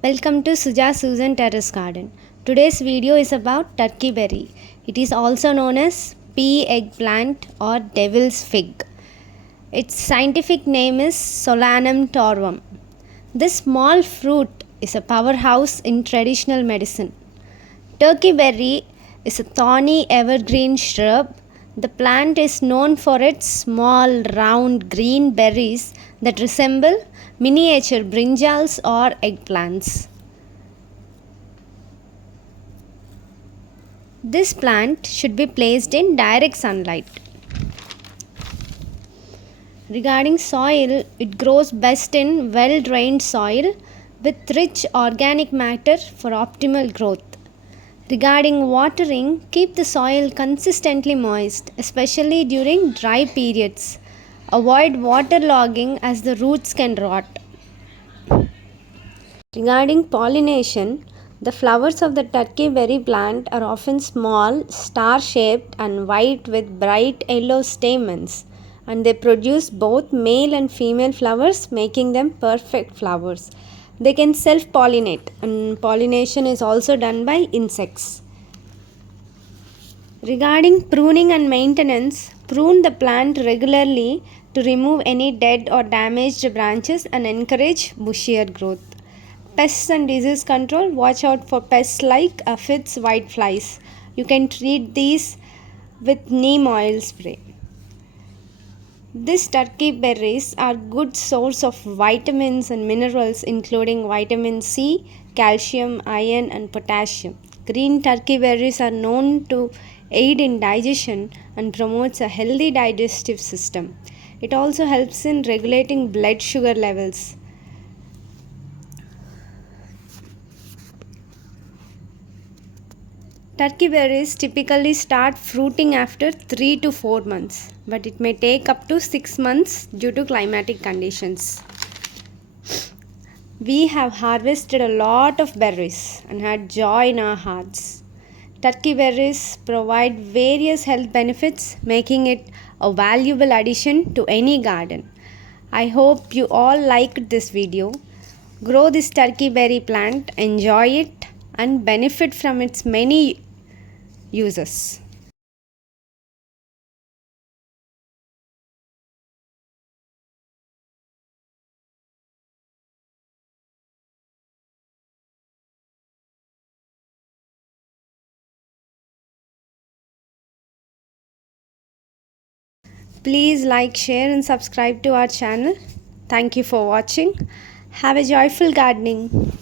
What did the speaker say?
Welcome to Suja Susan Terrace Garden. Today's video is about turkey berry. It is also known as pea eggplant or devil's fig. Its scientific name is Solanum torvum. This small fruit is a powerhouse in traditional medicine. Turkey berry is a thorny evergreen shrub. The plant is known for its small, round, green berries that resemble miniature brinjals or eggplants. This plant should be placed in direct sunlight. Regarding soil, it grows best in well-drained soil with rich organic matter for optimal growth. Regarding watering, keep the soil consistently moist, especially during dry periods. Avoid waterlogging as the roots can rot. Regarding pollination, the flowers of the turkey berry plant are often small, star-shaped and white with bright yellow stamens, and they produce both male and female flowers, making them perfect flowers. They can self-pollinate, and pollination is also done by insects. Regarding pruning and maintenance, prune the plant regularly to remove any dead or damaged branches and encourage bushier growth. Pests and disease control, watch out for pests like aphids, whiteflies. You can treat these with neem oil spray. These turkey berries are good source of vitamins and minerals including vitamin C, calcium, iron and potassium. Green turkey berries are known to aid in digestion and promotes a healthy digestive system. It also helps in regulating blood sugar levels. Turkey berries typically start fruiting after 3 to 4 months, but it may take up to 6 months due to climatic conditions. We have harvested a lot of berries and had joy in our hearts. Turkey berries provide various health benefits, making it a valuable addition to any garden. I hope you all liked this video. Grow this turkey berry plant, enjoy it, and benefit from its many uses. Please like, share and subscribe to our channel. Thank you for watching. Have a joyful gardening.